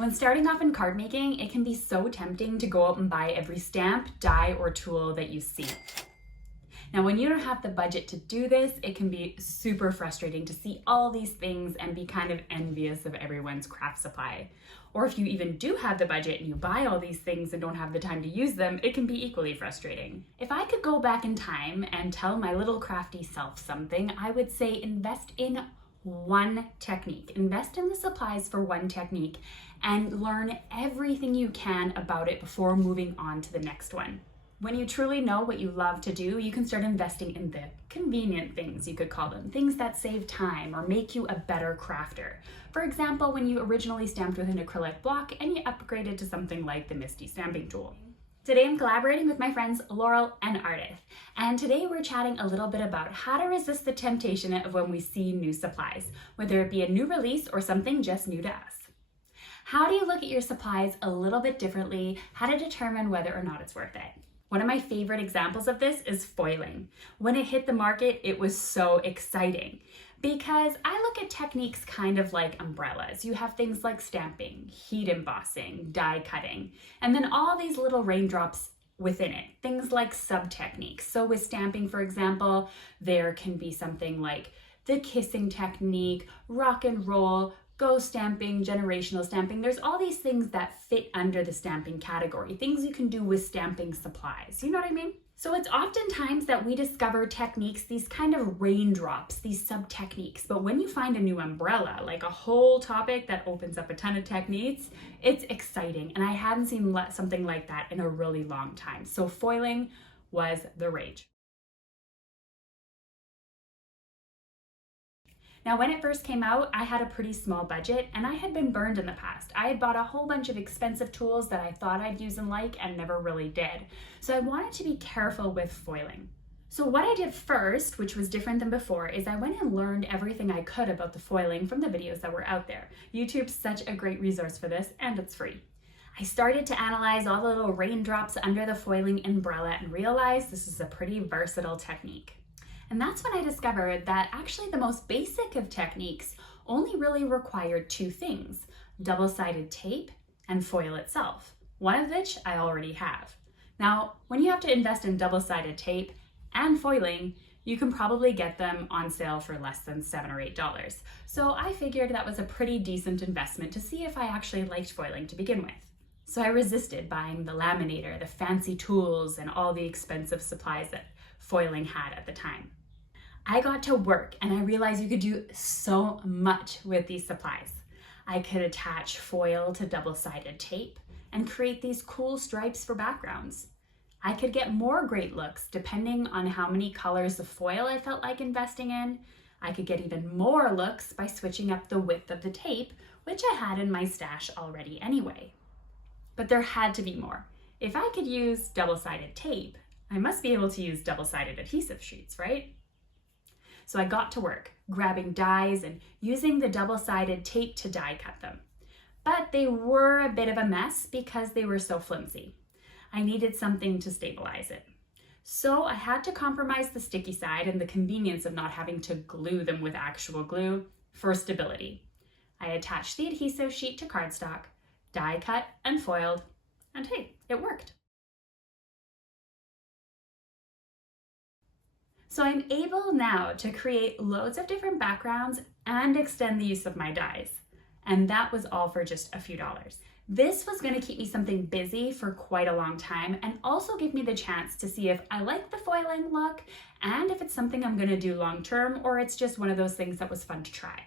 When starting off in card making, it can be so tempting to go out and buy every stamp, die, or tool that you see. Now, when you don't have the budget to do this, it can be super frustrating to see all these things and be kind of envious of everyone's craft supply. Or if you even do have the budget and you buy all these things and don't have the time to use them, it can be equally frustrating. If I could go back in time and tell my little crafty self something, I would say invest in one technique. Invest in the supplies for one technique and learn everything you can about it before moving on to the next one. When you truly know what you love to do, you can start investing in the convenient things, you could call them, things that save time or make you a better crafter. For example, when you originally stamped with an acrylic block and you upgraded to something like the Misty stamping tool. Today I'm collaborating with my friends Laurel and Ardith, and today we're chatting a little bit about how to resist the temptation of when we see new supplies, whether it be a new release or something just new to us. How do you look at your supplies a little bit differently, how to determine whether or not it's worth it? One of my favorite examples of this is foiling. When it hit the market, it was so exciting because I look at techniques kind of like umbrellas. You have things like stamping, heat embossing, die cutting, and then all these little raindrops within it, things like sub-techniques. So with stamping, for example, there can be something like the kissing technique, rock and roll, ghost stamping, generational stamping. There's all these things that fit under the stamping category, things you can do with stamping supplies. You know what I mean? So it's oftentimes that we discover techniques, these kind of raindrops, these sub-techniques. But when you find a new umbrella, like a whole topic that opens up a ton of techniques, it's exciting. And I hadn't seen something like that in a really long time. So foiling was the rage. Now, when it first came out, I had a pretty small budget and I had been burned in the past. I had bought a whole bunch of expensive tools that I thought I'd use and like and never really did. So I wanted to be careful with foiling. So what I did first, which was different than before, is I went and learned everything I could about the foiling from the videos that were out there. YouTube's such a great resource for this, and it's free. I started to analyze all the little raindrops under the foiling umbrella and realized this is a pretty versatile technique. And that's when I discovered that actually the most basic of techniques only really required two things: double-sided tape and foil itself, one of which I already have. Now, when you have to invest in double-sided tape and foiling, you can probably get them on sale for less than $7 or $8. So I figured that was a pretty decent investment to see if I actually liked foiling to begin with. So I resisted buying the laminator, the fancy tools, and all the expensive supplies that foiling had at the time. I got to work and I realized you could do so much with these supplies. I could attach foil to double-sided tape and create these cool stripes for backgrounds. I could get more great looks depending on how many colors of foil I felt like investing in. I could get even more looks by switching up the width of the tape, which I had in my stash already anyway. But there had to be more. If I could use double-sided tape, I must be able to use double-sided adhesive sheets, right? So I got to work, grabbing dies and using the double-sided tape to die cut them. But they were a bit of a mess because they were so flimsy. I needed something to stabilize it. So I had to compromise the sticky side and the convenience of not having to glue them with actual glue for stability. I attached the adhesive sheet to cardstock, die cut and foiled, and hey, it worked. So I'm able now to create loads of different backgrounds and extend the use of my dies. And that was all for just a few dollars. This was going to keep me something busy for quite a long time and also give me the chance to see if I like the foiling look and if it's something I'm going to do long term or it's just one of those things that was fun to try.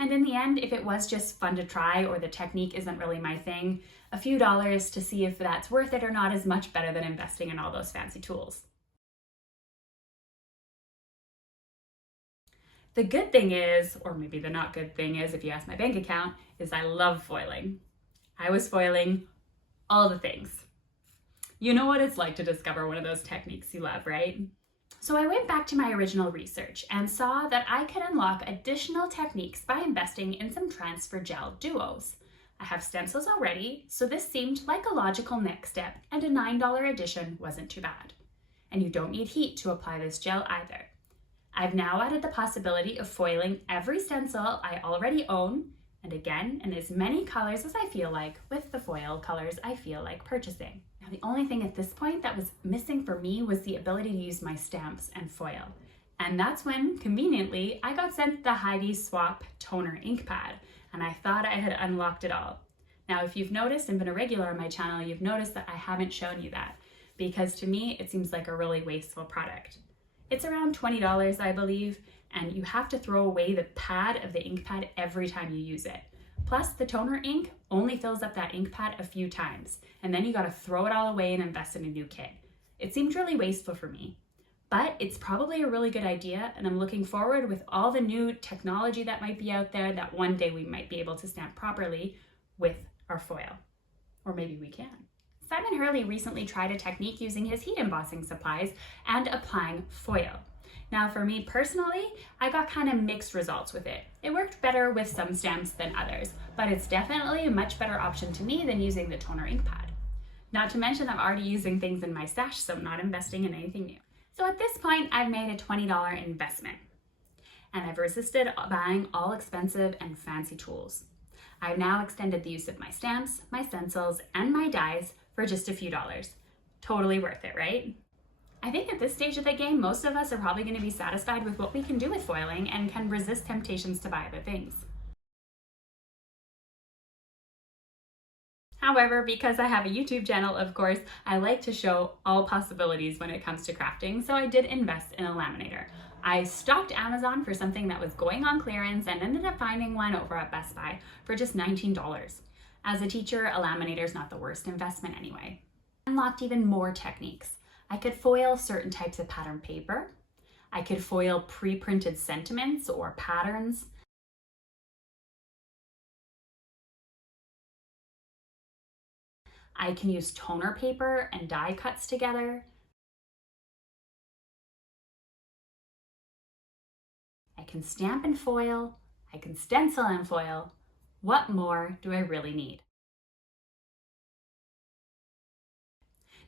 And in the end, if it was just fun to try or the technique isn't really my thing, a few dollars to see if that's worth it or not is much better than investing in all those fancy tools. The good thing is, or maybe the not good thing is if you ask my bank account, is I love foiling. I was foiling all the things. You know what it's like to discover one of those techniques you love, right? So I went back to my original research and saw that I could unlock additional techniques by investing in some transfer gel duos. I have stencils already, so this seemed like a logical next step, and a $9 addition wasn't too bad. And you don't need heat to apply this gel either. I've now added the possibility of foiling every stencil I already own And again, in as many colors as I feel like, with the foil colors I feel like purchasing. Now, the only thing at this point that was missing for me was the ability to use my stamps and foil. And that's when, conveniently, I got sent the Heidi Swap toner ink pad, and I thought I had unlocked it all. Now, if you've noticed and been a regular on my channel, you've noticed that I haven't shown you that, because to me, it seems like a really wasteful product. It's around $20, I believe, and you have to throw away the pad of the ink pad every time you use it. Plus, the toner ink only fills up that ink pad a few times, and then you gotta throw it all away and invest in a new kit. It seemed really wasteful for me, but it's probably a really good idea, and I'm looking forward with all the new technology that might be out there that one day we might be able to stamp properly with our foil. Or maybe we can. Simon Hurley recently tried a technique using his heat embossing supplies and applying foil. Now, for me personally, I got kind of mixed results with it. It worked better with some stamps than others, but it's definitely a much better option to me than using the toner ink pad. Not to mention I'm already using things in my stash, so I'm not investing in anything new. So at this point, I've made a $20 investment, and I've resisted buying all expensive and fancy tools. I've now extended the use of my stamps, my stencils, and my dies for just a few dollars. Totally worth it, right? I think at this stage of the game, most of us are probably going to be satisfied with what we can do with foiling and can resist temptations to buy other things. However, because I have a YouTube channel, of course, I like to show all possibilities when it comes to crafting, so I did invest in a laminator. I stalked Amazon for something that was going on clearance and ended up finding one over at Best Buy for just $19. As a teacher, a laminator is not the worst investment anyway. I unlocked even more techniques. I could foil certain types of pattern paper. I could foil pre-printed sentiments or patterns. I can use toner paper and die cuts together. I can stamp and foil. I can stencil and foil. What more do I really need?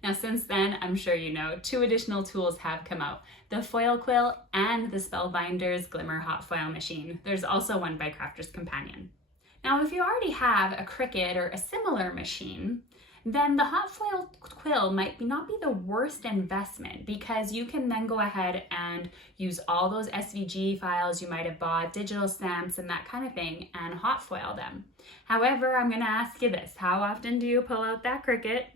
Now, since then, I'm sure you know, 2 additional tools have come out, the foil quill and the Spellbinders Glimmer Hot Foil Machine. There's also one by Crafter's Companion. Now, if you already have a Cricut or a similar machine, then the hot foil quill might not be the worst investment, because you can then go ahead and use all those SVG files you might have bought, digital stamps and that kind of thing, and hot foil them. However, I'm gonna ask you this, how often do you pull out that Cricut?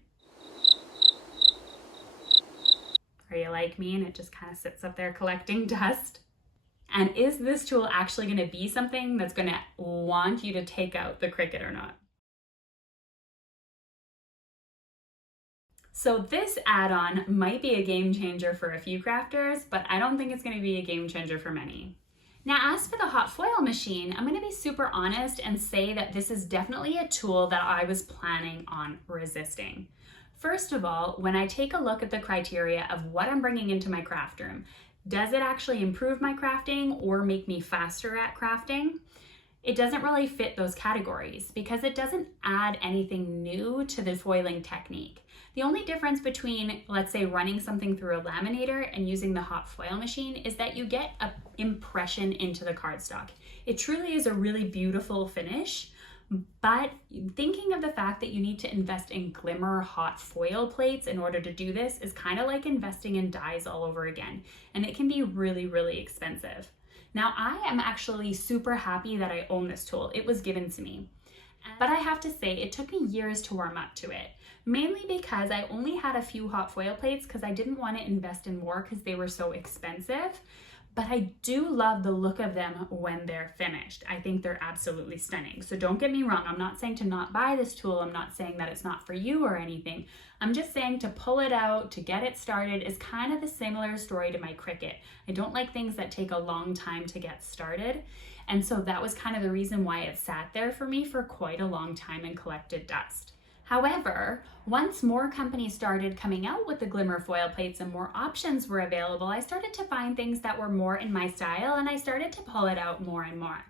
Are you like me and it just kind of sits up there collecting dust? And is this tool actually going to be something that's going to want you to take out the Cricut or not? So this add-on might be a game changer for a few crafters, but I don't think it's going to be a game changer for many. Now, as for the hot foil machine, I'm going to be super honest and say that this is definitely a tool that I was planning on resisting. First of all, when I take a look at the criteria of what I'm bringing into my craft room, does it actually improve my crafting or make me faster at crafting? It doesn't really fit those categories because it doesn't add anything new to the foiling technique. The only difference between, let's say, running something through a laminator and using the hot foil machine is that you get an impression into the cardstock. It truly is a really beautiful finish, but thinking of the fact that you need to invest in glimmer hot foil plates in order to do this is kind of like investing in dies all over again, and it can be really, really expensive. Now, I am actually super happy that I own this tool. It was given to me. But I have to say, it took me years to warm up to it, mainly because I only had a few hot foil plates because I didn't want to invest in more because they were so expensive. But I do love the look of them when they're finished. I think they're absolutely stunning. So don't get me wrong, I'm not saying to not buy this tool. I'm not saying that it's not for you or anything. I'm just saying to pull it out, to get it started is kind of a similar story to my Cricut. I don't like things that take a long time to get started. And so that was kind of the reason why it sat there for me for quite a long time and collected dust. However, once more companies started coming out with the glimmer foil plates and more options were available, I started to find things that were more in my style and I started to pull it out more and more.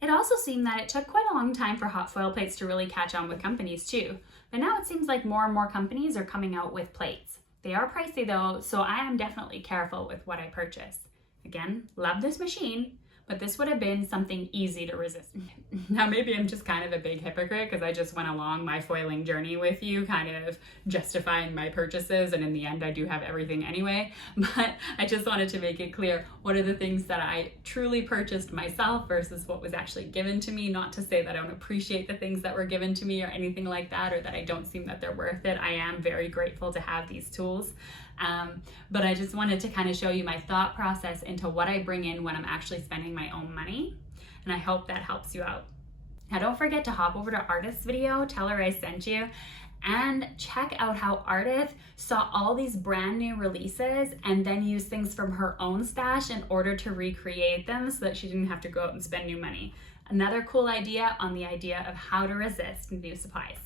It also seemed that it took quite a long time for hot foil plates to really catch on with companies too. But now it seems like more and more companies are coming out with plates. They are pricey though, so I am definitely careful with what I purchase. Again, love this machine, but this would have been something easy to resist. Now, maybe I'm just kind of a big hypocrite because I just went along my foiling journey with you, kind of justifying my purchases, and in the end I do have everything anyway. But I just wanted to make it clear, what are the things that I truly purchased myself versus what was actually given to me. Not to say that I don't appreciate the things that were given to me or anything like that, or that I don't seem that they're worth it. I am very grateful to have these tools. But I just wanted to kind of show you my thought process into what I bring in when I'm actually spending my own money. And I hope that helps you out. Now, don't forget to hop over to Ardith's video, tell her I sent you, and check out how Ardith saw all these brand new releases and then used things from her own stash in order to recreate them so that she didn't have to go out and spend new money. Another cool idea on the idea of how to resist new supplies.